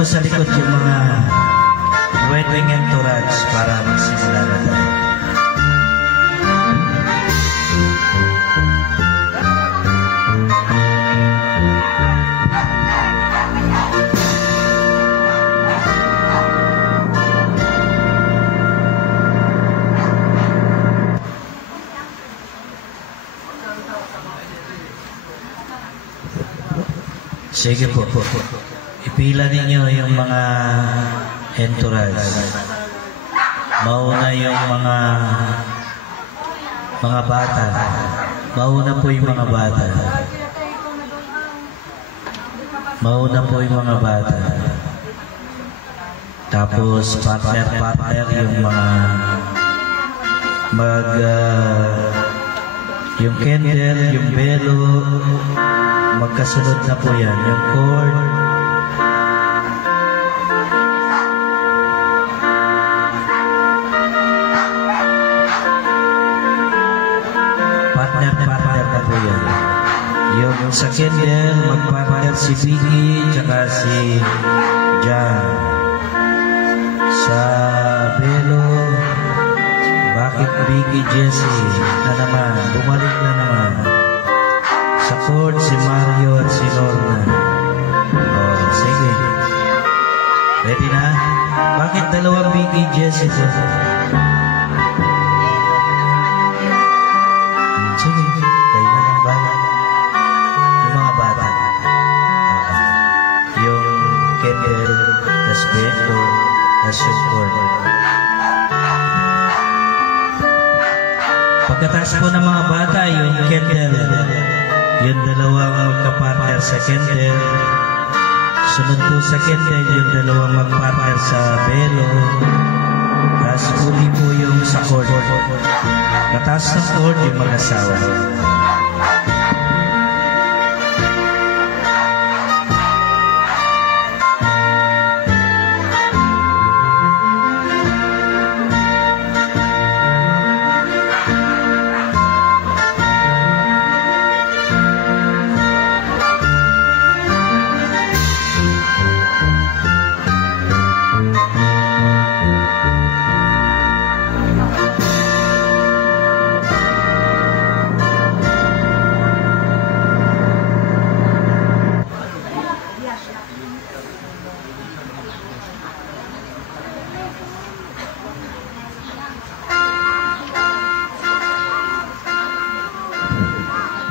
po sa likod yung mga wedding entourage para magsimula na tayo. Sige po. Ipila ninyo yung mga entourage. Mauna yung mga bata. Mauna po yung mga bata. Mauna po yung mga bata. Tapos partner yung mga yung candle, yung belo, magkasunod na po yan. Yung cord, partner na po yan. Yung sa candle, magpartner si Vicky tsaka si Jan. Sa belo, bakit Vicky Jessie na naman, bumalik na naman. Sa cord, si Mario at si Norma. Oh, sige. Ready na? Bakit dalawang Vicky Jessie dyan? Sige, kayo na lang ba? Yung mga bata. Yung candle, tas bento, tas yung cord. Pagkatapos po ng mga bata, yung candle, yung dalawang magka-partner sa candle. Sunod po sa candle, yung dalawang mag-partner sa belo. Tapos uli po yung sa cord. Kataas ng cord, yung mag-asawa.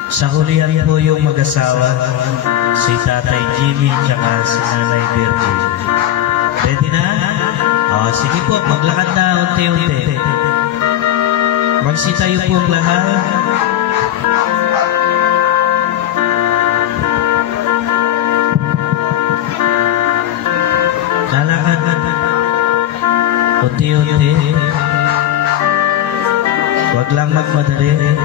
Sa hulihan po yung mag-asawa, si Tatay Jimmy tsaka si Nanay Bertie. Ready na? Oh, sige po, maglakad na unti-unti. Magsitayo po lahat. Lalakad unti-unti. Huwag lang magmadali.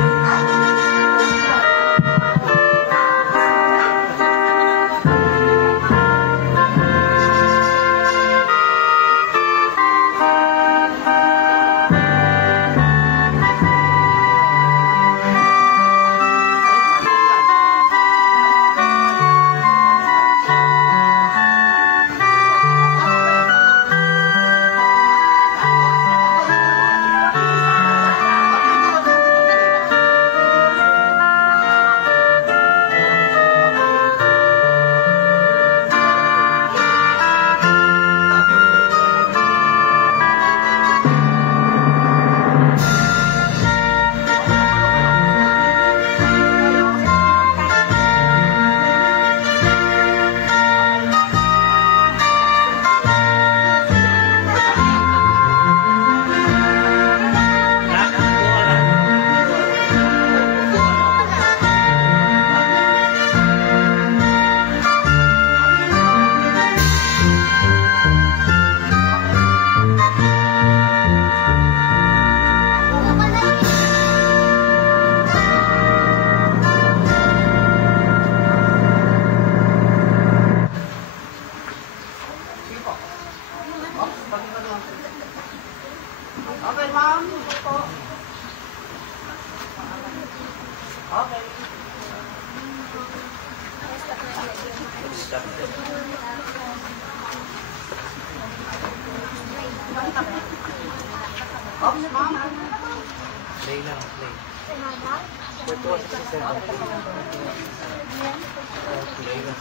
Okay, ma'am. Okay. Stop. Oops, ma'am. Play lang, play. Play lang.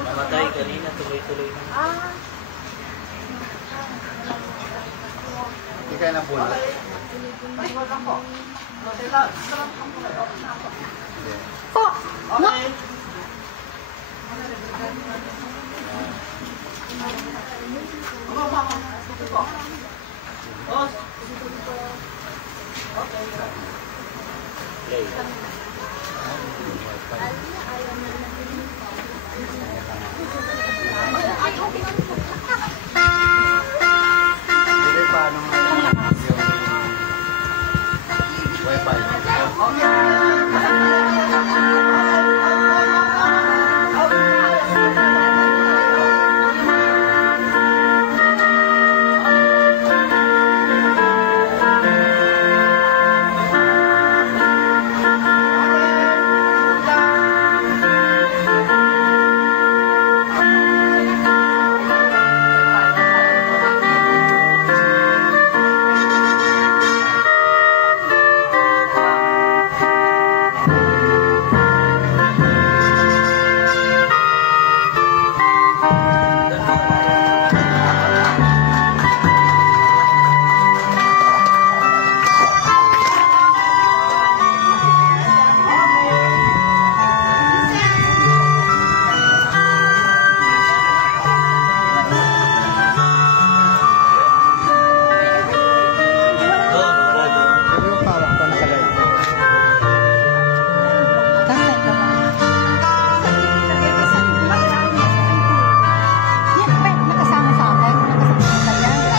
Namatay kanina, tuloy-tuloy na. Hindi kayo nabulat. Okay. Play. Hindi paano yung wifi.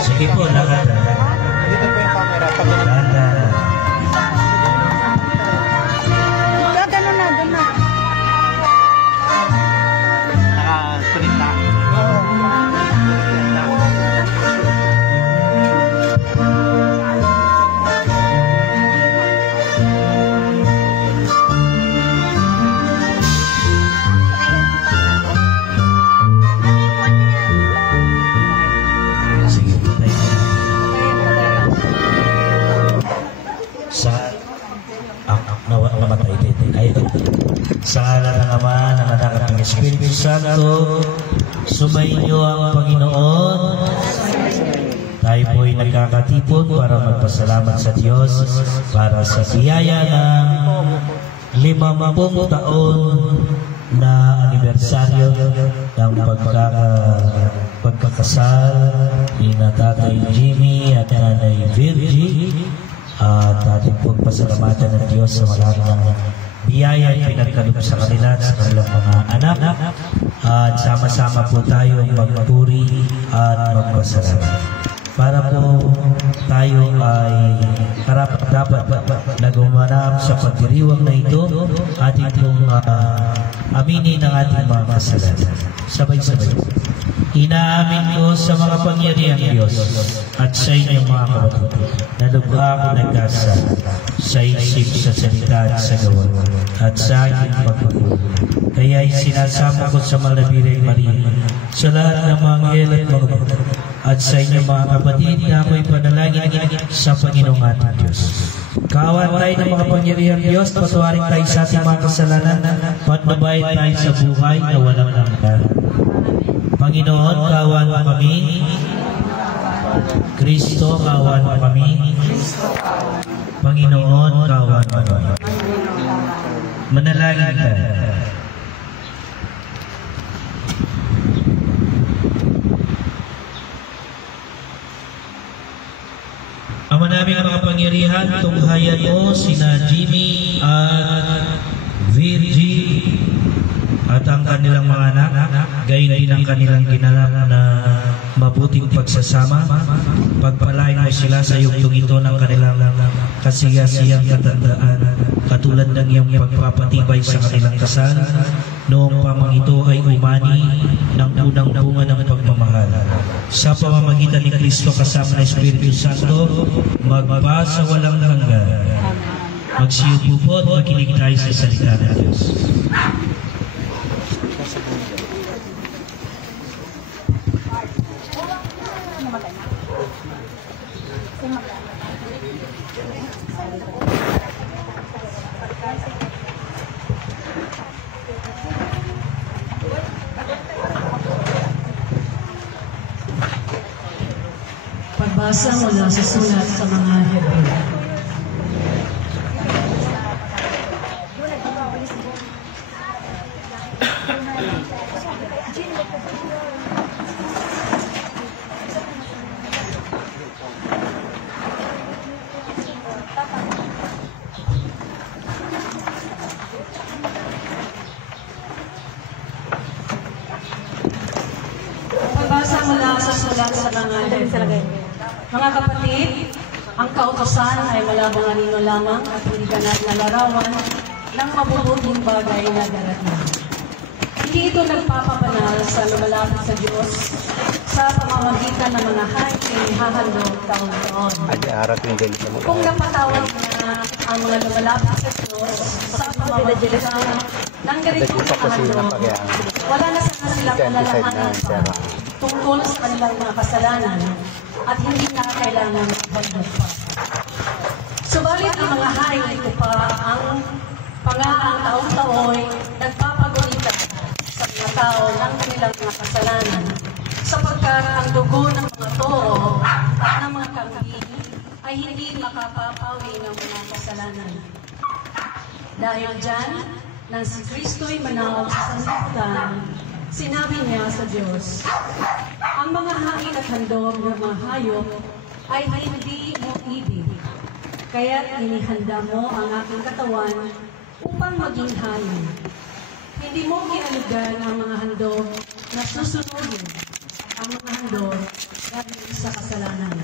Sige po, lakad. Dito po yung camera. Dahan. Ganun na, doon na. Nakakulit na. Sige po tayo. Sa namatay din. Sa ngalan ng Ama, ng Anak at ng Espiritu Santo, sumainyo ang Panginoon. Tayo po ay nagkakatipon para magpasalamat sa Diyos para sa biyaya ng 50 taon na anibersaryo ng pagkakasal ni Tatay Jimmy at Nanay Virgie. At ating pong pasalamatan ng Diyos sa walang ng biyaya ay pinagkaloob sa kanila at sa kanilang mga anak. At sama-sama po tayong magpuri at magpasalamat. Para po tayo ay karapat-dapat na gumanap sa pagdiriwang na ito, ating pong aminin ang ating mga kasalanan. Sabay-sabay. Inaamin ko sa mga pangyarihang Diyos at sa inyong mga kapatid na lubha ko nagdasal sa isip, sa salita at sa gawa at sa aking pagpapuli. Kaya sinasama ko sa Malabiring Maria, sa lahat ng mga anghel at mga bata, at sa inyong mga kapatid na ako'y panalangin sa Panginoong ating Diyos. Kawan tayo ng mga pangyarihang Diyos, patuwarin tayo sa ating mga kasalanan, patnubayan tayo sa buhay na walang hanggan. Panginoon, kawan mo kami. Kristo, kawan mo kami. Panginoon, kawan mo kami. Manalangin tayo. Ama namin ang mga pangyarihan, tunghayan mo sina Jimmy at Virgie at ang kanilang mga anak, gayon din ang kanilang ginanap na mabuting pagsasama. Pagpalain mo sila sa yugtong ito ng kanilang kasiyasiyang katandaan, katulad ng iyong pagpapatibay sa kanilang kasal. noong pamang ito ay umani ng unang bunga ng pagmamahal. Sa pamamagitan ni Kristo kasama ng Espiritu Santo, magpa sa walang hanggan. Magsiyupo po at makinig tayo sa salita ng Diyos. Pagbasa mula sa sulat sa mga Hebreo. Pagbasa mula sa sulat sa mga Hebreo. Mga kapatid, ang kautosan ay malabong anino lamang at hindi ganap na larawan ng mabubuting bagay na darating. Hindi ito nagpapabanal sa lumalapit sa Diyos sa pamamagitan ng mga hinihahandog taon-taon. Kung napatawag na ang mga lumalapit sa Diyos sa pamamagitan ng ganitong handog, wala na sana silang alalahanan pa tungkol sa kanilang mga kasalanan at hindi na kailangan magdagdag pa. Subalit ang mga haing ito pa ang pangaang taon-taon nagpapagulita sa mga tao ng kanilang mga kasalanan sapagkat ang dugo ng mga toro at ng mga kambing ay hindi makapapawi ng mga kasalanan. Dahil dyan, nang si Kristo'y manaog sa sanlibutan, sinabi niya sa Diyos, ang mga haing at handog ng mga hayop ay hindi mo ibig, kaya't inihanda mo ang aking katawan upang maging haing. Hindi mo gialugan ang mga handog na susunodin ang mga handog dahil sa kasalanan.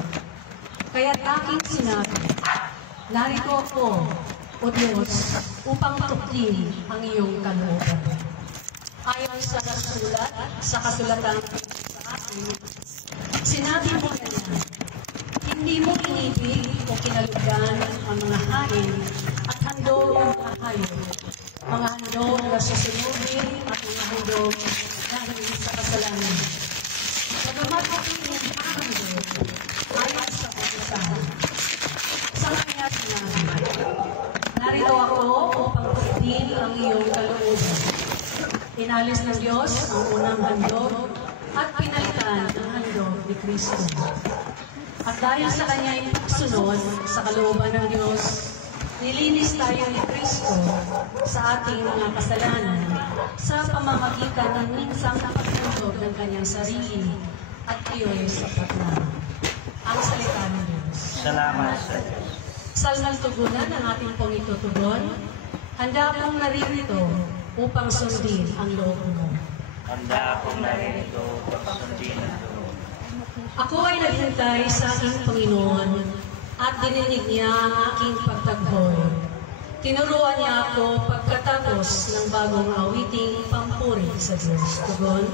Kaya't aking sinabi, narito ako, O Diyos, upang tuklin ang iyong kalooban. Ayon sa nasulat, sa kasulatan sa atin, sinabi mo na niya, hindi mo inibig o kinalugan ang mga hain at handog ng mga hayop, mga handog na susunodin at mga handog dahil sa kasalanan. Bagamat aking handog, ayon sa kautosan, sa kanya sinabi, narito ako upang tuklin ang iyong kalooban. Inalis ng Diyos ang unang handog at pinalitan ang handog ni Kristo. At dahil sa kanya'y pagsunod sa kalooban ng Diyos, nilinis tayo ni Kristo sa ating mga kasalanan sa pamamagitan ng minsang paghandog ng kanyang sarili at iyo'y sapat na. Ang salita ng Diyos. Salamat sa Diyos. Salmang tugunan ng ating pong itutugon, handa akong naririto upang sundin ang loob mo. Handa akong naririto upang sundin ang loob. Ako ay naghintay sa aking Panginoon at dininig niya ang aking pagtaghoy. Tinuruan niya ako pagkatapos ng bagong awiting pampuri sa Diyos. Tugon,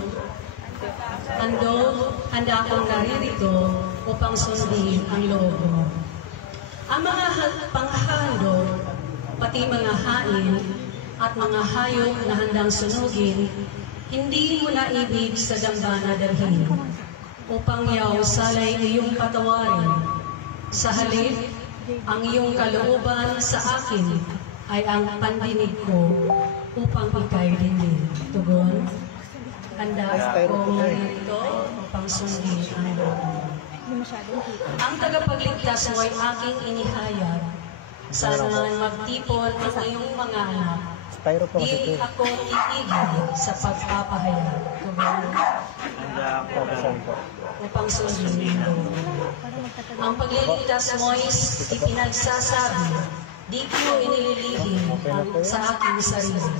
handa akong naririto upang sundin ang loob mo. Ang mga panghahandog, pati mga hain, at mga hayop na handang sunugin, hindi mo na ibig sa dambana dalhin, upang yaw salay iyong patawarin. Sa halip, ang iyong kalooban sa akin ay ang pandinig ko, upang ikay dinig. Tugon, handa akong narito upang sundin ang loob mo. Ang tagapagligtas mo ay aking inihayag, sana magtipon ang iyong mga anak. Di ako titigil sa pagpapahayag. Tugon, Handa akong upang sundin ang loob mo. Ang pagliligtas mo ay ipinagsasabi, di ko inililihim sa aking sarili.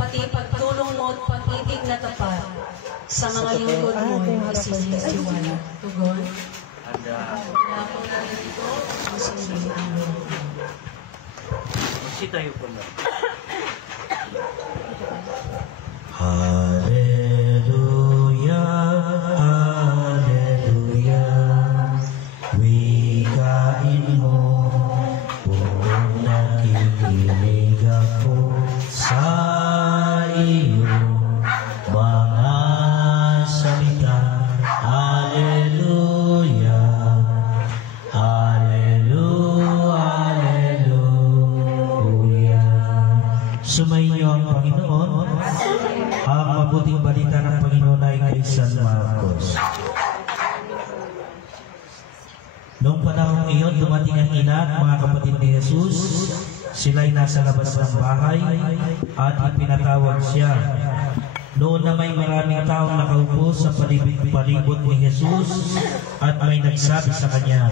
Pati pagtulong mo at pag-ibig na tapat sa mga lingkod mo ay sinisiwala. Tugon, handa akong narito ang sundin ang loob mo. Tayo po na. Haleluya, haleluya, wikain mo, buong nakikinig ako sa iyo, mga salita. Haleluya, haleluya, haleluya. Sumainyo ang Panginoon. Ang mabuting balita ng Panginoon ay kay San Marcos. Noong panahon iyon, dumating ang ina at mga kapatid ni Jesus. Sila'y nasa labas ng bahay at ipinatawag siya. Noon na may maraming taong nakaupo sa palibot ni Jesus at may nagsabi sa kanya,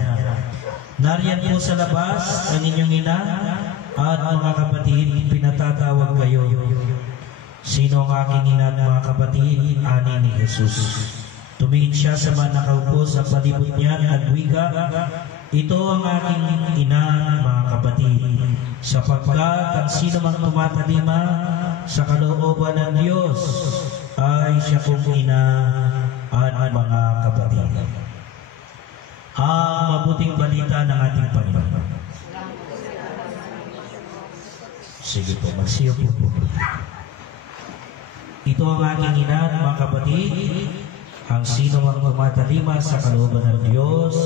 "Nariyan po sa labas ang inyong ina at mga kapatid, pinatatawag kayo." "Sino ang aking ina at mga kapatid?" ani ni Jesus. Tumingin siya sa mga nakaupo sa palibot niya at nagwika, "Ito ang aking ina at mga kapatid, sapagkat ang sino mang tumatalima sa kalooban ng Diyos ay siya kong ina at mga kapatid." Ang mabuting balita ng ating Panginoon. Sige po, magsiyo po. "Ito ang aking ina at mga kapatid, ang sino mang tumatalima sa kalooban ng Diyos,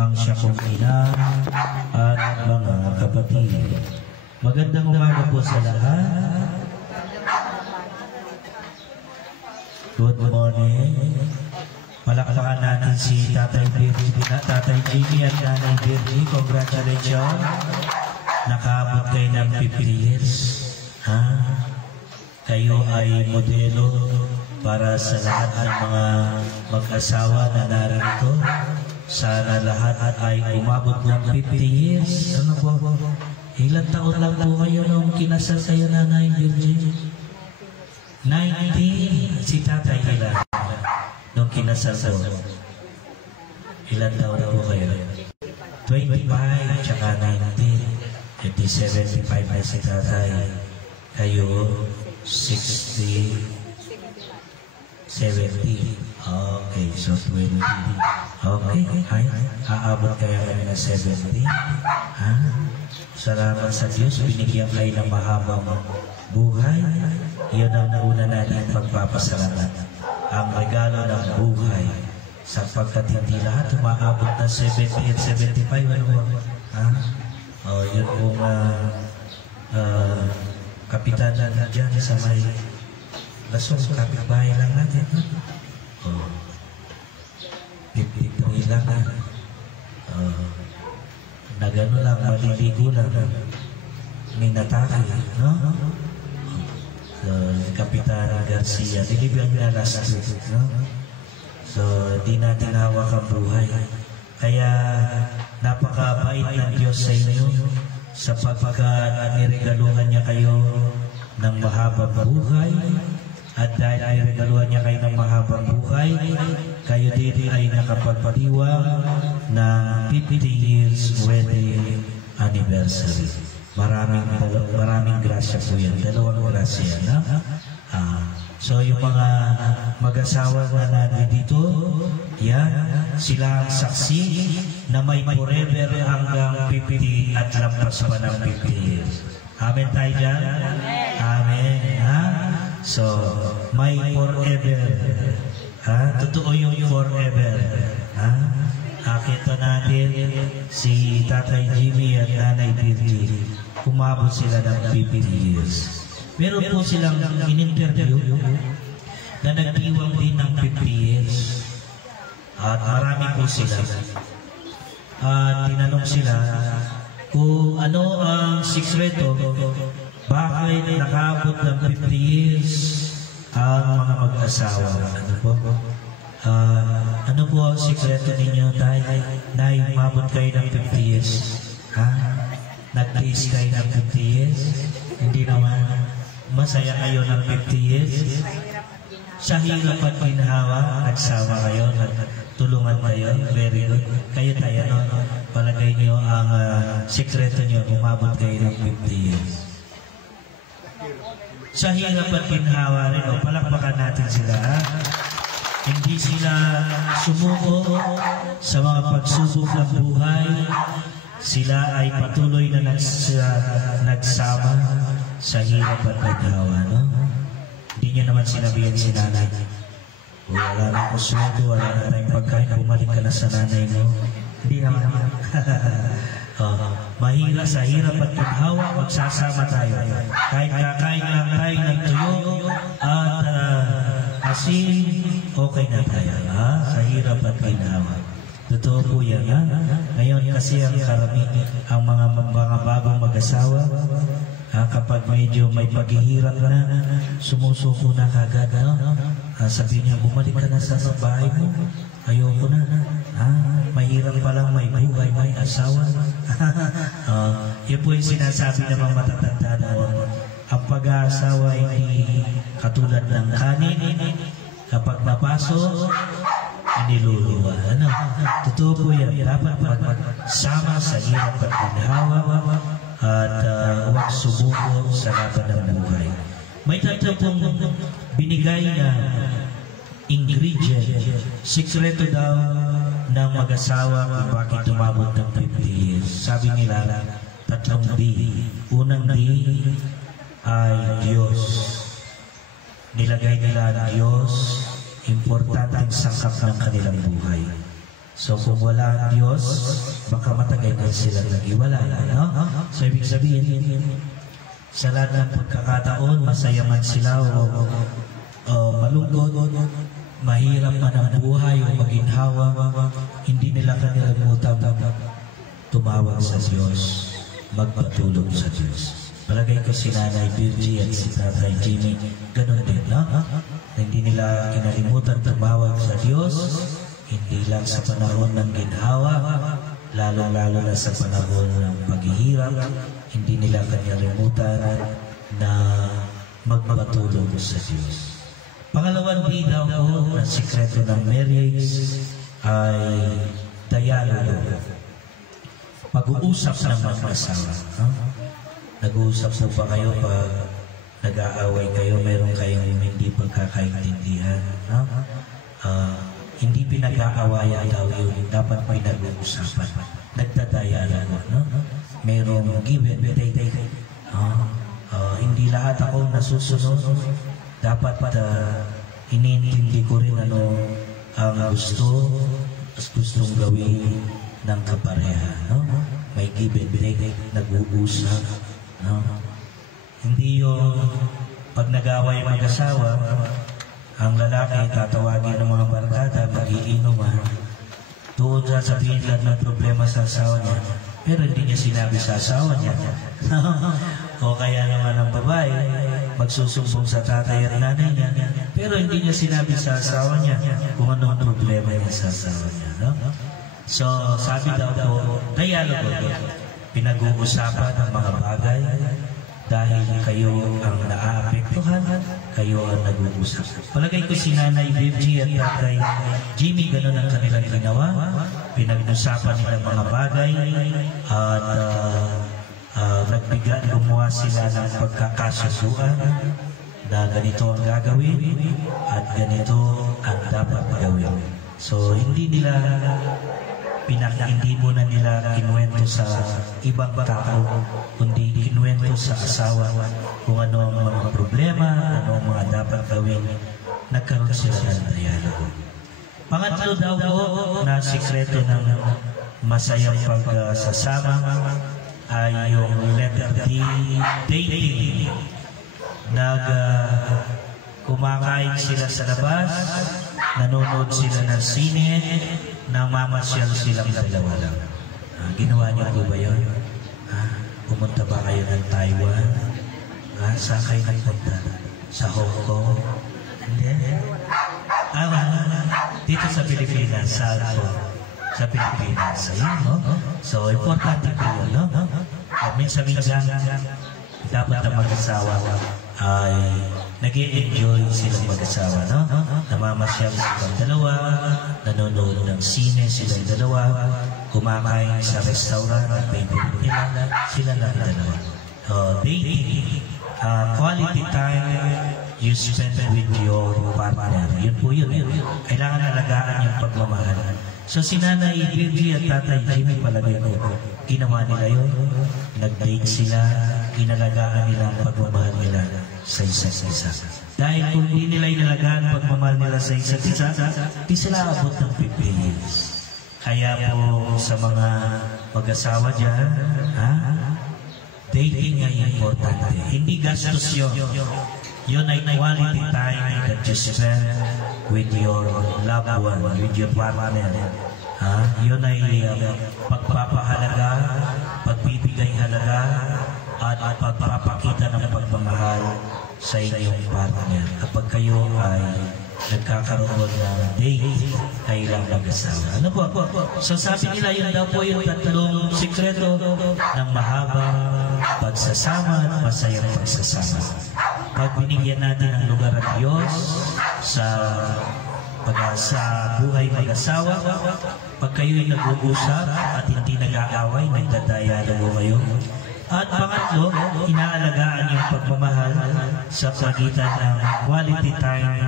ang siya kong ina at mga kapatid." Magandang umaga po sa lahat. Good morning. Palakpakan natin si Tatay Jimmy at Nanay Virgie. Congratulations. Nakaabot kayo ng 50 years. Kayo ay modelo para sa lahat ng mga mag-asawa na narito. Sana lahat ay umabot ng 50 years. Ano po? Ilang taon lang po kayo nung kinasal kayo, Nanay Virgie? 19. Si Tatay ilan? Nung kinasal po. Ilang taon na po kayo? 25 tsaka 19. At 75 na si Tatay. Kayo 60, 70. Okay, so 20. Okay, aabot kayo kami na 70. Salamat sa Diyos, binigyan kayo ng mahabang buhay. Iyon ang nauna natin pagpapasalamat. Ang regalo ng buhay. Sapagkat hindi lahat umaabot na 70 at 75. Ano ba? Yun pong kapitan na dyan sa may Lasong, kapitbahay lang natin. 53 lang na gano'n lang, maliligo lang. Minatake, no? Kapitan Garcia, nilibyan na last week, no? So, di natin hawak ang buhay. Kaya, napakabait ng Diyos sa inyo sapagkat niregaluhan niya kayo ng mahabang buhay. At dahil niregaluhan niya kayo ng mahabang buhay, kayo din ay nakapagpatiwang ng 50 years wedding anniversary. Maraming grasya po yan. Dalawang grasya, no? So yung mga mag-asawa na nandito, sila ang saksi na may forever hanggang 50 at lampas pa ng 50 years. Amen tayo dyan? Amen. So, may forever. Totoo yung forever. Nakita natin si Tatay Jimmy at Nanay Virgie. Umabot sila ng 50 years. Meron po silang in-interview na nagdiwang din ng 50 years. At marami po sila. At tinanong sila kung ano ang sikreto bakit nakaabot ng 50 years ang mga mag-asawa. Ano po? Ano po ang sikreto ninyo dahil umabot kayo ng 50 years? Nag-taste kayo ng 50 years? Hindi naman. Masaya kayo ng 50 years? Sa hirap at ginhawa, nagsama kayo, nagtulungan kayo. Very good. Kayo tayo, no? Palagay nyo ang sikreto nyo, umabot kayo ng 50 years. Sa hirap at ginhawa rin, o, palakpakan natin sila. Hindi sila sumuko sa mga pagsubok ng buhay. Sila ay patuloy na nagsama sa hirap at ginhawa, no? Hindi niya naman sinabihan si nanay, wala na akong sweldo, wala na tayong pagkain, bumalik ka na sa nanay mo. Hindi naman. Mahirap sa hirap at ginhawa, magsasama tayo. Kahit kakain lang tayo ng tuyo at asin, okay na tayo. Sa hirap at ginhawa. Totoo po yan. Ngayon kasi ang karamihan, ang mga bagong mag-asawa, kapag medyo may paghihirap na, sumusuko na kagad. Sabi niya, bumalik ka na sa bahay mo. Ayoko na. Mahirap pa lang, may buhay, may asawa. Yan po yung sinasabi ng mga matatanda na ang pag-aasawa ay katulad ng kanin. Kapag napasok, iniluluwa. Totoo po yan. Dapat magsama sa hirap at ginhawa at huwag subuko sa laban ng buhay. May tatlo pong binigay na ingredient, sikreto daw ng mag-asawa kung bakit tumabot ng 50 years. Sabi nila, tatlong D. Unang D ay Diyos. Nilagay nila ang Diyos, importanteng sangkap ng kanilang buhay. So kung wala ang Diyos, baka matagal na sila nag-iwalay. So ibig sabihin, sa lahat ng pagkakataon, masaya man sila o malungkot, mahirap man ang buhay o maginhawa, hindi nila kanilamutan tumawag sa Diyos, magpatulog sa Diyos. Palagay ko si Nanay Virgie at si Tatay Jimmy, ganun din, hindi nila kinalimutan tumawag sa Diyos, hindi lang sa panahon ng ginhawa, lalong-lalo na sa panahon ng paghihirap, hindi nila kanyalimutan na magpatulog sa Diyos. Pangalawang di daw po ang sikreto ng marriage ay dialogue. Pag-uusap ng mag-asawa. Nag-uusap po ba kayo pag nag-aaway kayo, meron kayong hindi pagkakaintindihan? Hindi pinag-aawayan daw yun, dapat pinag-uusapan. Nagdadialogue, merong give and take. Hindi lahat ako nasusunod. Dapat inintindi ko rin ano ang gustong gawin ng kapareha. May give and take, nag-uusap. Hindi yung pag nag-away mag-asawa, ang lalaki tatawagin ng mga barkada, mag-iinuman, doon sasabihin lang ng problema sa asawa niya, pero hindi niya sinabi sa asawa niya. O kaya naman ang babae, magsusumbong sa tatay at nanay niya, pero hindi niya sinabi sa asawa niya kung anong problema niya sa asawa niya. So, sabi daw po, dialogue, pinag-uusapan ang mga bagay, dahil kayo ang naaapektuhan, kayo ang nag-uusap. Palagay ko si Nanay Virgie at Tatay Jimmy, ganun ang kanilang ginawa. Pinag-usapan nila mga bagay at gumawa sila ng pagkakasusuan na ganito ang gagawin at ganito ang dapat gawin. So hindi muna nila kinuwento sa ibang tao, kundi kinuwento sa asawa kung ano ang mga problema, ano ang mga dapat gawin. Nagkaroon sila ng dialogue. Pangatlo daw po na sikreto ng masayang pagsasama ay yung letter D, dating. Kumakain sila sa labas, nanonood sila ng sine, namamasyal silang dalawa lang. Ginawa niyo po ba yun? Pumunta ba kayo ng Taiwan? Saan kayo nagpunta? Sa Hong Kong? Hindi? Dito sa Pilipinas, sa Pilipinas. Ayun, no? So, importante po yun, no? Minsan-minsan, dapat ang mag-asawa ay nag-i-enjoy silang mag-asawa, no? Namamasyal silang dalawa, nanonood ng sine silang dalawa, kumakain sa restaurant at favorite nila, sila lang dalawa. Dating quality time you spend with your partner. Yun po yun. Kailangan alagaan yung pagmamahal. So si Nanay Virgie at Tatay Jimmy palagay ko, ginawa nila yun. Nag-date sila, inalagaan nila ang pagmamahal nila sa isa't isa. Dahil kung hindi nila inalagaan ang pagmamahal nila sa isa't isa, di sila abot ng 50 years. Kaya po sa mga mag-asawa dyan, dating ay importante. Hindi gastos yun. Yun ay quality time that you spend with your loved one, with your partner. Yun ay pagpapahalaga, pagbibigay halaga, at pagpapakita ng pagmamahal sa inyong partner. Kapag kayo ay nagkakaroon ng date, kayo lang mag-asawa. Ano po? So sabi nila, yun daw po yung tatlong sikreto ng mahabang pagsasama at masayang pagsasama. Pag binigyan natin ang lugar ng Diyos sa buhay mag-asawa, pag kayo'y nag-uusap at hindi nag-aaway, nagdadayalogo kayo. At pangatlo, inaalagaan yung pagmamahal sa pagitan ng quality time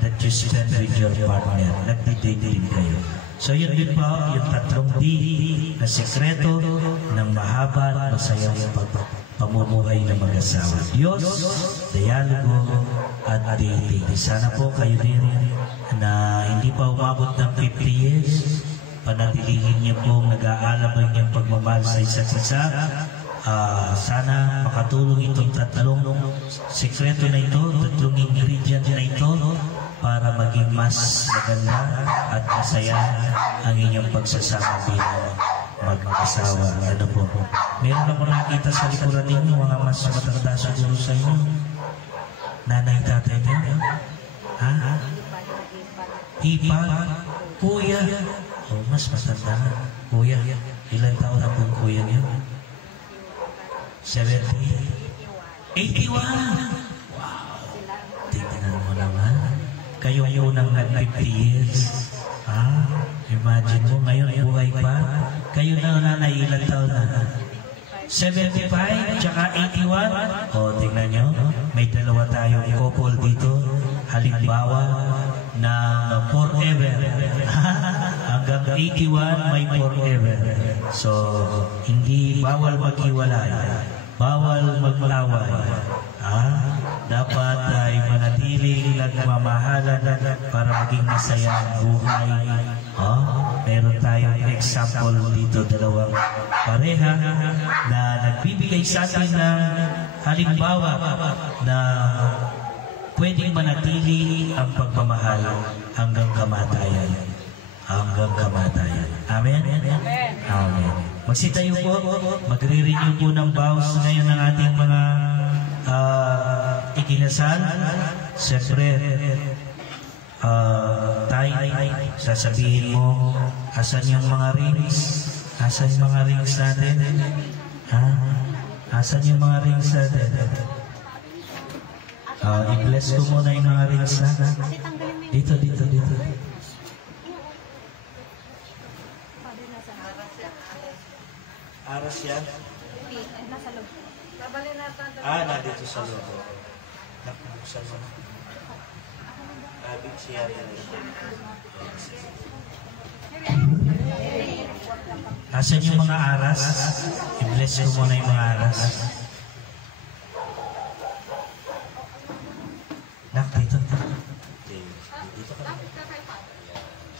that you spend with your partner. Nagdi-date din kayo. So yun din po yung tatlong D na sekreto ng mahaba at masayang pamumuhay ng mag-asawa. Diyos, dialogo, at dating. Sana po kayo din na hindi pa umabot ng 50 years, panatilihin niyo pong nag-aalaman niyang pagmamahal sa isa't isa. Sana makatulong itong tatlong sekreto na ito, tatlong ingredient na ito para maging mas maganda at masaya ang inyong pagsasama bilang mag-asawa. Ano po? Meron ako nakita sa likuran ninyo, mga mas matanda siguro sa inyo. Nanay, tatay niyo? Ipa? Kuya? Mas matanda. Kuya? Ilan taon na pong kuya niyo? 70? 81? Wow! Tingnan mo naman. Kayo yung unang nag-50 years. Imagine mo, ngayon buhay pa. Kayo na nanay, ilang taon na? 75? Tsaka 81? Tingnan nyo. May dalawa tayong couple dito. Halimbawa na forever. Hanggang 81 may forever. So, hindi bawal maghiwalay. Bawal maglaway. Dapat ay manatiling nagmamahalan para maging masaya ang buhay. Meron tayong example dito, dalawang pareha na nagbibigay sa atin ng halimbawa na pwedeng manatili ang pagmamahal hanggang kamatayan. Hanggang kamatayan. Amen? Amen. Magsitayo po, magre-renew po ng vows ngayon ng ating mga ikinasal. Siyempre, tayo, sasabihin mo, asan yung mga rings? Asan yung mga rings natin? Asan yung mga rings natin? I-bless ko muna yung mga rings natin. Dito. Aras yan? Nasa loob. Babalin natin. Nandito sa loob. Nakabuksan mo na. Abig siya yan. Asan yung mga aras? I-bless ko muna yung mga aras. Dito ka.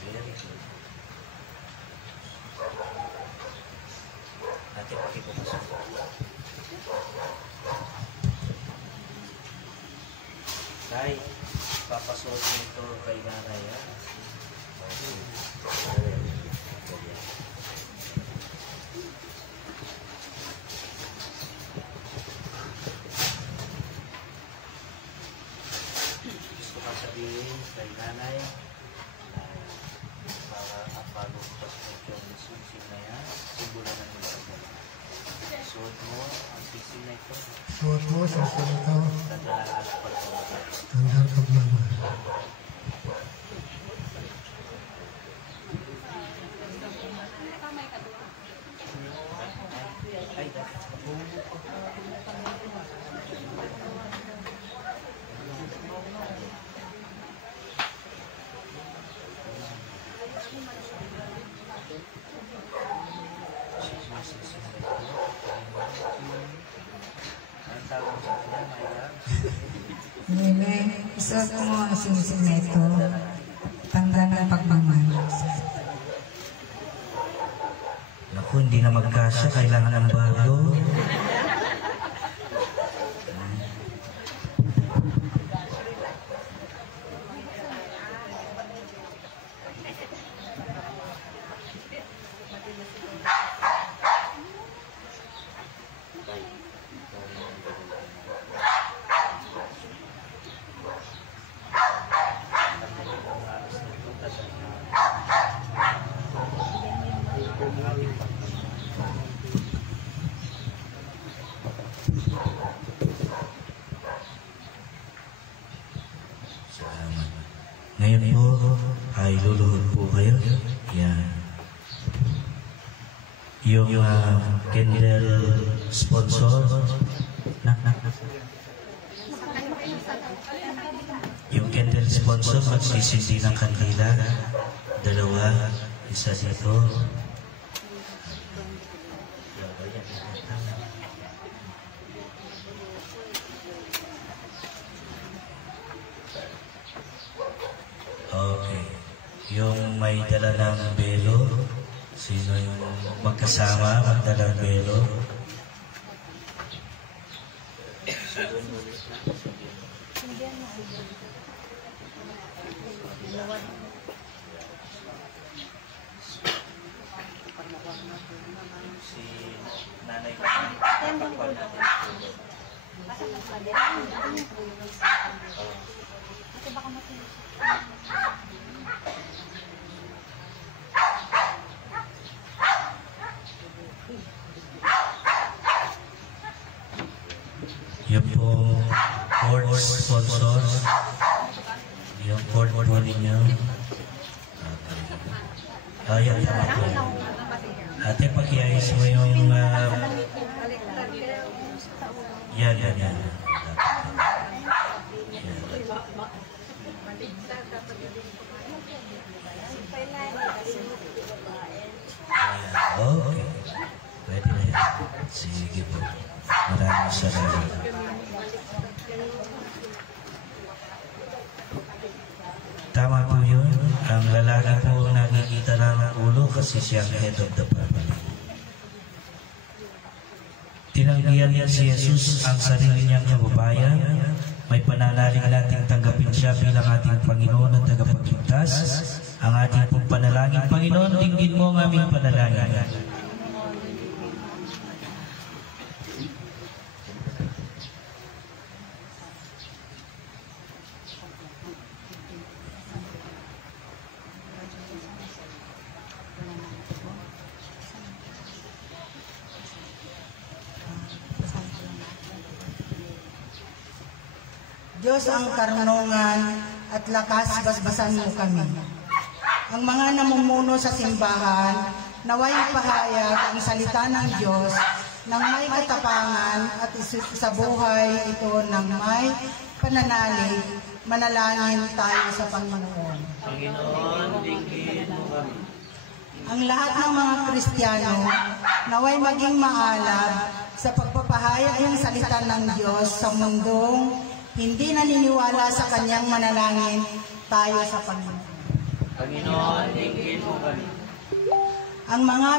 Very good. Natin pakipapasok. Tay, papasuot nito kay nanay. Gusto ka sabihin kay nanay para apagugpas mo yung sunsing na yan, simbolo na nila. Suot mo ang pisin na ito. Suot mo sa salita. Tandaan sa pagmamahal. Tandaan pagmamahal. Ay, Amen. Isuot mo ang sinsineto. Tanda ng pagmamahal. Naku, hindi na magkasya. Kailangan ng bago. Ngayon po ay luluhod po kayo. Yan. Yung candle sponsor. Yung candle sponsor magsisindi ng kandila. Dalawa. Isa dito. Okay. Yung may dala ng belo, sino yung magkasama, magdala ng belo? Si nanay ko. Yung po board sponsors, yung board po ninyo. Ayan, tama po. Ate, pakiayos mo yung yan. Okay. Pwede na yan. Sige po. Maraming salamat. Tama po yun. Ang lalaki po nakikita ng ulo kasi siya ang head of the family. Tinanggihan niya si Jesus ang sarili niyang kababayan. May pananalig nating tanggapin siya bilang ating Panginoon at tagapagligtas. Ang ating pong panalangin, Panginoon, dinggin mo ang aming panalangin. Diyos ang karunungan at lakas, basbasan mo kami. Ang mga namumuno sa simbahan, naway pahayag ang salita ng Diyos nang may katapangan at sa buhay ito ng may pananalig, manalangin tayo sa Panginoon. Panginoon, dinggin mo kami. Ang lahat ng mga Kristiyano, naway maging maalab sa pagpapahayag ng salita ng Diyos sa mundong hindi naniniwala sa kanyang manalangin tayo sa Panginoon. Panginoon, dinggin mo kami. Ang mga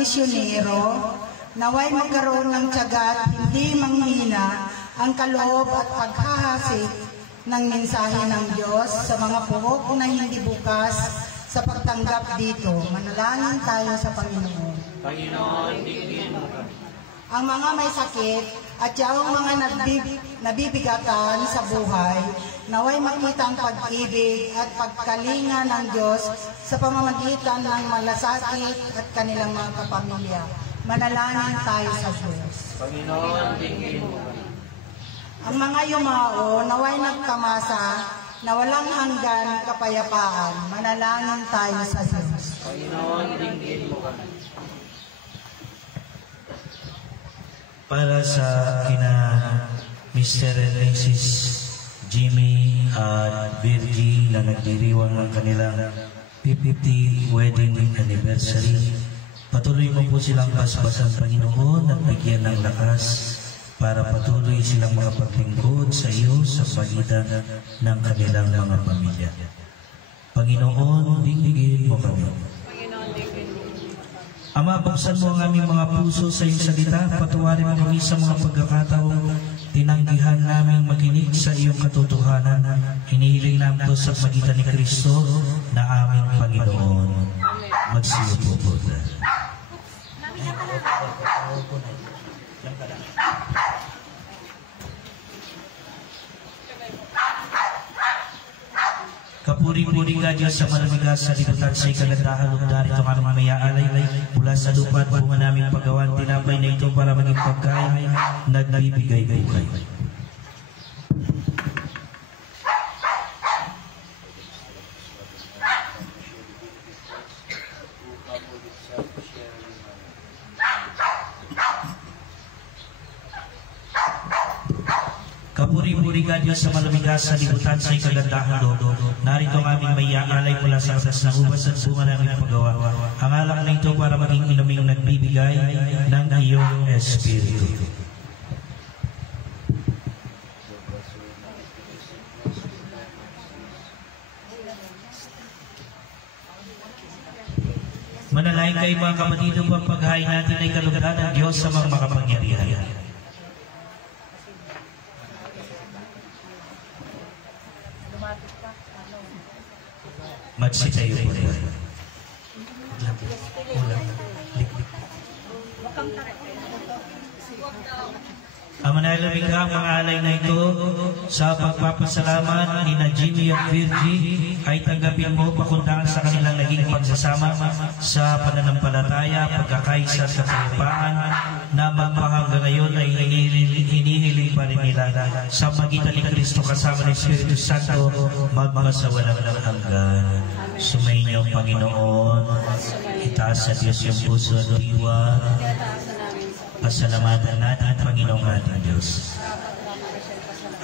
misyonero, naway magkaroon ng tiyaga at hindi manghina ang kaloob at paghahasik ng mensahe ng Diyos sa mga puok na hindi bukas sa pagtanggap dito. Manalangin tayo sa Panginoon. Panginoon, dinggin mo kami. Ang mga may sakit at yung mga nabibigatan sa buhay, naway makita ang pag-ibig at pagkalinga ng Diyos sa pamamagitan ng malasakit at kanilang mga kapamilya. Manalangin tayo sa Diyos. Panginoon, dinggin mo kami. Ang mga yumao, naway nagkamasa na walang hanggan kapayapaan. Manalangin tayo sa Diyos. Panginoon, dinggin mo kami. Para sa kina Mr. and Mrs. Jimmy at Virgie na nagdiriwang ng kanilang 50th wedding anniversary, patuloy mo po silang basbasan, Panginoon, at bigyan ng lakas para patuloy silang mga paglingkod sa iyo sa pagitan ng kanilang mga pamilya. Panginoon, dinggin mo kami. Ama, buksan mo ang aming mga puso sa iyong salita. Patawarin mo kami sa mga pagkakataong tinanggihan namin makinig sa iyong katotohanan. Hinihiling namin ito sa pagitan ni Kristo na aming Panginoon. Magsiupo po. Kapuri-puri ka Diyos sa malamigas sa libutan sa ikagandahan ng darito ang aming mayaalay mula sa lupa at bunga namin paggawan tinapay na ito para maging pagkain nagbibigay buhay. Kapuri-puri ka Diyos sa malamigas sa libutan sa ikagandahan doon. Narito ang aming mayaalay mula sa atas ng ubas at bunga namin paggawa. Ang alak na ito para maging inuming nagbibigay ng iyong Espiritu. Manalangin kayo mga kapatid upang paghain natin ay kalugdan ng Diyos sa mga makapangyarihan. Magsitayo po tayo. Ang manalangin ka mga alay na ito sa pagpapasalamat ni na Jimmy at Virgie ay tanggapin mo pakundangan sa kanilang naging pagsasama sa pananampalataya, pagkakaisa sa kapayapaan na magpahanggang ngayon ay hinihiling pa rin nila sa magitan ni Kristo kasama ng Espiritu Santo magmasawalang hanggan. Sumainyo Panginoon, itaas sa Diyos yung puso at diwa. Pasalamatan natin, Panginoong ating Diyos.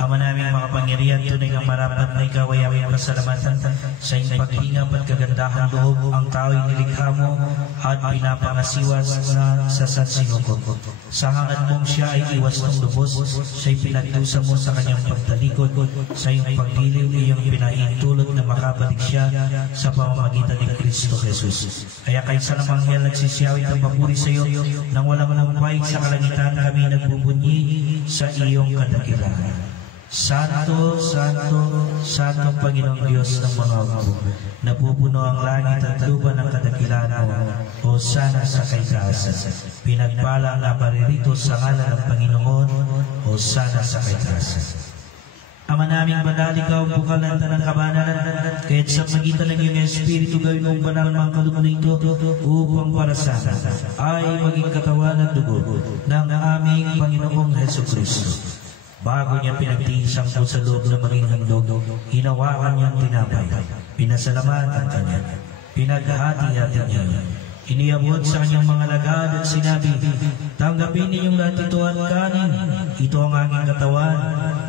Ama namin mga pangyarihan, tunay ang marapat na ikaw ay aming pasalamatan sa iyong paglingap at kagandahan loob ang tao'y nilikha mo at pinapangasiwas na sa sansinuko. Sa hangad mong siya ay iwas ng lubos, siya'y pinagdusa mo sa kanyang pagtalikod, sa iyong pagliliw iyong pinahintulot na makabalik siya sa pamamagitan ni Kristo Jesus. Kaya kaysa ng anghel nagsisiyawit ang papuri sa iyo nang walang manumpay sa kalangitan kami nagbubunyi sa iyong kadakilaan. Santo, Santo, Santo Panginoong Diyos ng mga hukbo, napupuno ang langit at lupa ng kadakilaan mo, o sana sa kaitaasan. Pinagpala ang naparirito sa ngalan ng Panginoon, o sana sa kaitaasan. Ama naming banal, ikaw ang bukal ng tanang kabanalan, kaya't sa magitan ng iyong Espiritu gawin mong banal mga kalooban ito upang para sa ay maging katawan at dugo ng aming Panginoong Hesukristo. Bago niya pinagtiisang po sa loob na maging handog, hinawakan niyang tinapay, pinasalamatan kanya, pinaghati-hati niya, iniabot sa kanyang mga lagad at sinabi, tanggapin ninyong lahat ito at kanin, ito ang aking katawan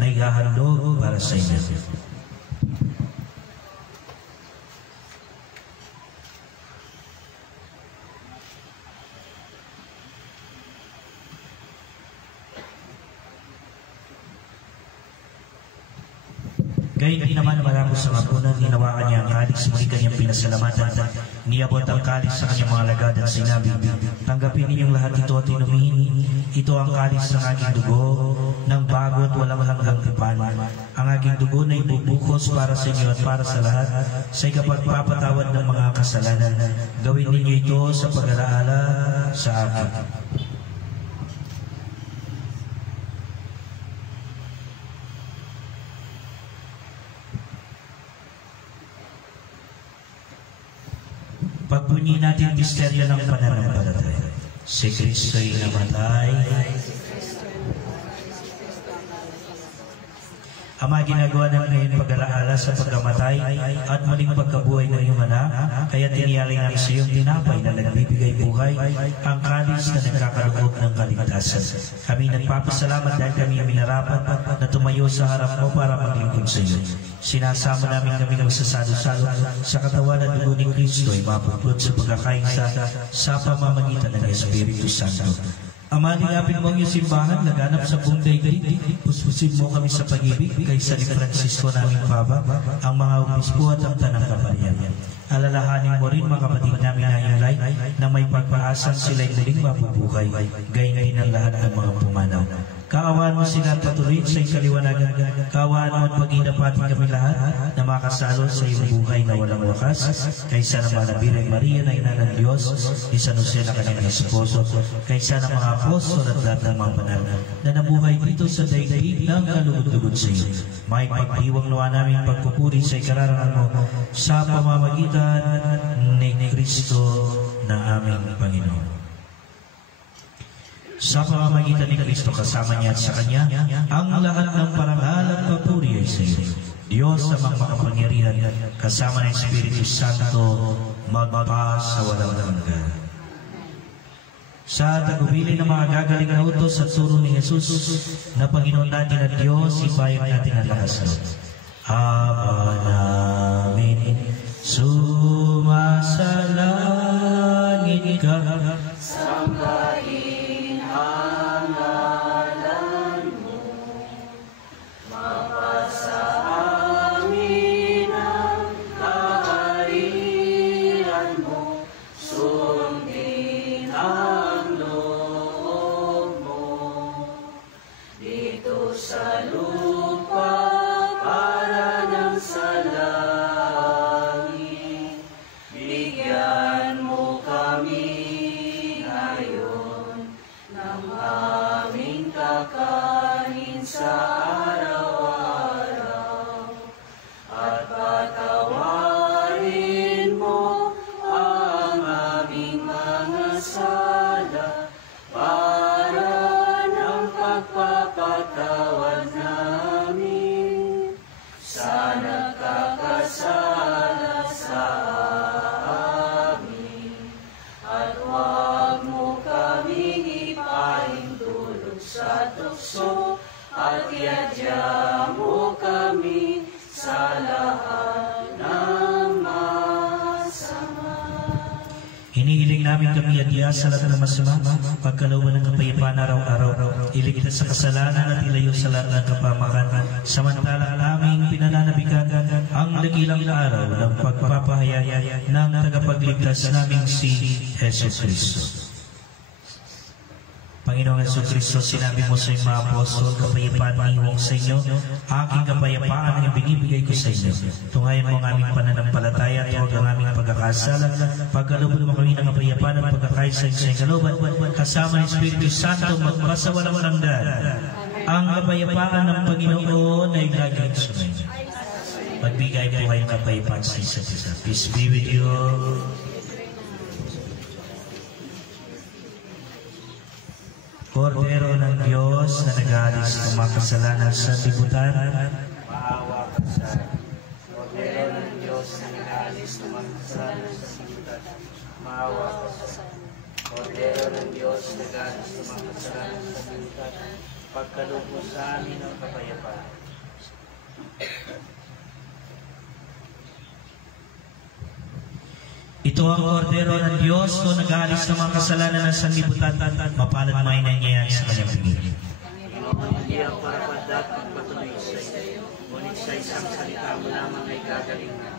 na ihahandog para sa inyo. Gayun din naman marami sa kapunan, hinawakan niya ang kalis, muli kanyang pinasalamatan, niabot ang kalis sa kanyang mga lagad at sinabi, tanggapin ninyong lahat ito at inumin, ito ang kalis ng aking dugo, ng bago at walang hanggang tipan. Ang aking dugo na ibubukos para sa inyo at para sa lahat, sa ikapagpapatawad ng mga kasalanan. Gawin ninyo ito sa pag-alaala sa akin. Pagpunyi natin misteryo ng pananampalataya. Si Kristo'y namatay. Ama, ginagawa namin ngayon pag-alaala sa pagkamatay at muling pagkabuhay ng iyong anak, kaya tiniyalay namin sa iyong tinapay na nagbibigay buhay, ang kalis na nagkakaloob ng kaligtasan. Kami nagpapasalamat dahil kami minarapat na tumayo sa harap mo para maglingkod sa iyo. Sinasama namin kami ng sasalo-salo sa katawan at dugo ni Kristo ay mapuplot sa pagkakaisa sa pamamagitan ng Espiritu Santo. Ama, nilapit mo ang iyong simbahan, laganap sa buong daigdig. Puspusin mo kami sa pag-ibig, kay San Francisco naming Papa, ang mga obispo at ang tanang kaparian. Alalahanin mo rin mga kapatid namin na yulay na may pagpaasang sila'y muling mabubuhay, gayon din ang lahat ng mga pumanaw. Kaawaan mo sila at patuloy sa ikaliwanagan. Kaawaan mo at pag-inapatin kami lahat na makasalo sa iyong buhay na walang wakas. Kaysa naman na Birang Maria na ina ng Diyos, ni San Jose na kanyang esposo, kaysa ng mga apostol at lahat ng mga banal na nabuhay dito sa daigdig ng kalugod-lugod sa iyo. May pagdiwang nawa namin pagpupuri sa ikararangan mo sa pamamagitan ni Kristo na aming Panginoon. Sa pamamagitan ni Kristo, kasama niya at sa Kanya, ang lahat ng parangal at papuri ay sa iyo. Diyos na makapangyarihan, kasama ng Espiritu Santo, magpa sa walang hanggan. Sa tagubilin ng mga gagaling na utos at turo ni Jesus, na Panginoon natin at Diyos, ipayag natin ang lakas loob. Aba namin, sumasalangit ka, sambahin ang ngalan mo, mapasa amin ang kaharian mo, sundin ang loob mo, dito sa lupa para ng sa langit. Bigyan mo kami ngayon ng aming kakanin sa araw-araw, at patawarin mo ang aming mga sala para ng pagpapatawad namin sa nagkakasala sa amin, at huwag mo kaming ipahintulot sa tukso, at iadya mo kami sa lahat ng masama. Hinihiling namin kami adya sa lahat ng masama, pagkalooban ng kapayapaan araw-araw, iligtas sa kasalanan at ilayo sa lahat ng kapamakan, samantalang aming pinananabikan ang dakilang araw ng pagpapahayag ng tagapagligtas naming si Jesus Cristo. Panginoong Jesucristo, sinabi mo sa iyong mga apostol, kapayapaan iwang sa inyo, aking kapayapaan ang ibinibigay ko sa inyo. Tungayan mo ang aming pananampalataya at huwag ang aming pagkakasala. Pagkalooban mo kami ng kapayapaan at pagkakaisa sa iyong kalooban, kasama ng Espiritu Santo, magpasa walang hanggan. Ang kapayapaan ng Panginoon ay laging sumainyo. Magbigay po kayong kapayapaan sa isa't isa. Peace be with you. Kordero ng Diyos na nag-aalis ng mga kasalanan sa libutan, Maawa ka sa amin. Kordero ng Diyos na nag-aalis ng mga kasalanan sa libutan, maawa ka sa amin. Kordero ng Diyos na nag-aalis ng mga kasalanan sa libutan, pagkaloob mo sa amin ng kapayapaan. ito ang kordero ng Diyos na nag-aalis ng mga kasalanan ng sanlibutan, mapalad may nangyayari sa kanyang pingin. Panginoon, hindi ang parapat dapat patuloy sa iyo, ngunit sa isang salita mo lamang ay gagaling na.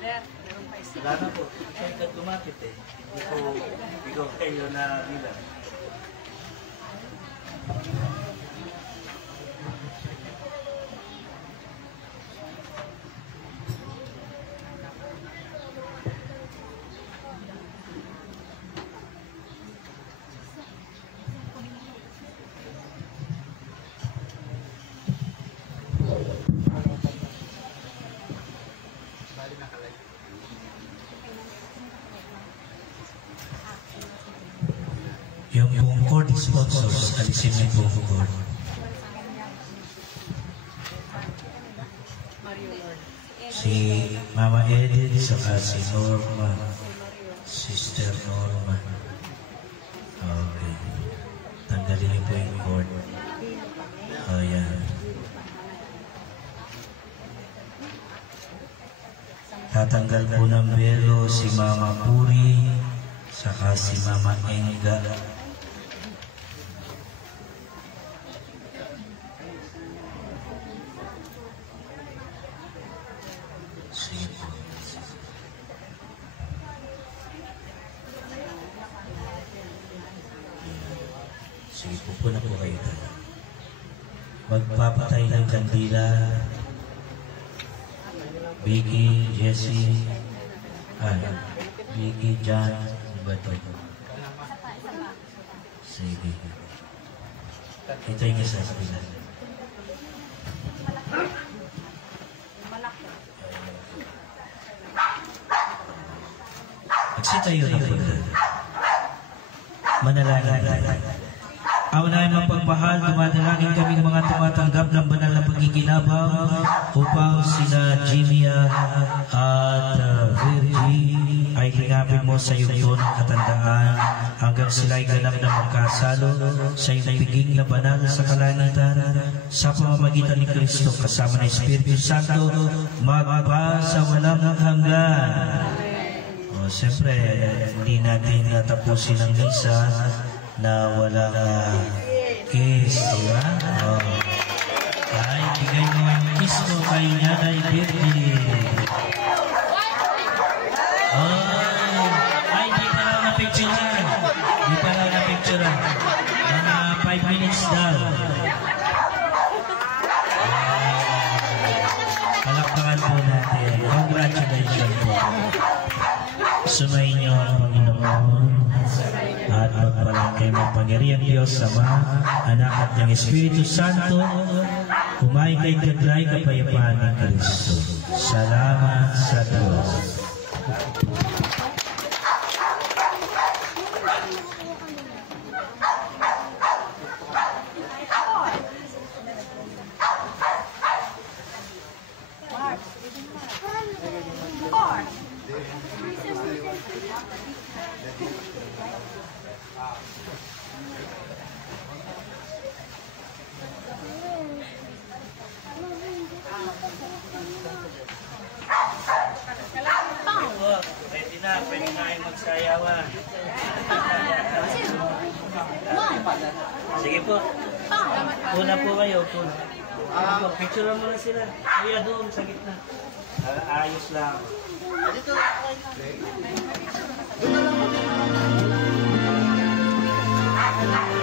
Wala na po. Kayo ka gumapit eh. Hindi ko kayo na bilang. Yung buong court sponsors, alisin yung buong court. Si Mama Edith, saka si Norma, Sister Norma. Okay. Tanggalin niyo po yung court. Oh, yan. Tatanggal po ng belo si Mama Puri, saka si Mama Enga. Sige po. Sige po na po kayo tayo. Magpapatay ng kandila. Vicky, Jessie, Vicky, John, iba to. Sige. Hintayin niya sa kabila. Magsitayo na po. Manalangin. Aunay mapagmahal, dumadalangin kami ng mga tumatanggap ng banal na pagkikinabang upang sina Jimmy at Virgie ay hingapin mo sa iyong doon ng katandaan hanggang sila'y ganap na magkasalo sa iyong piging na banal sa kalangitan sa pamamagitan ni Kristo kasama ng Espiritu Santo magpa sa walang hanggan. O, siyempre, hindi natin natapusin ang misa na walang kiss, diba? Ay, bigay mo ang kiss mo kay Nanay Virgie. Ay, di pa lang na-picturean. Di pa lang na-picturean. Mga 5 minutes daw. Palakpakan po natin. Congratulations po. Sumayin niyo ang Panginoon at magpalang kayo magpangyarihan Diyos Ama, Anak at ng Espiritu Santo, kumain kay taglay kapayapaan ng Kristo. Salamat sa Diyos. Pwede na yung magsayawan. Sige po. Una po kayo. Picture mo na sila. Kaya doon sa gitna. Ayos lang. Dito. Dito lang.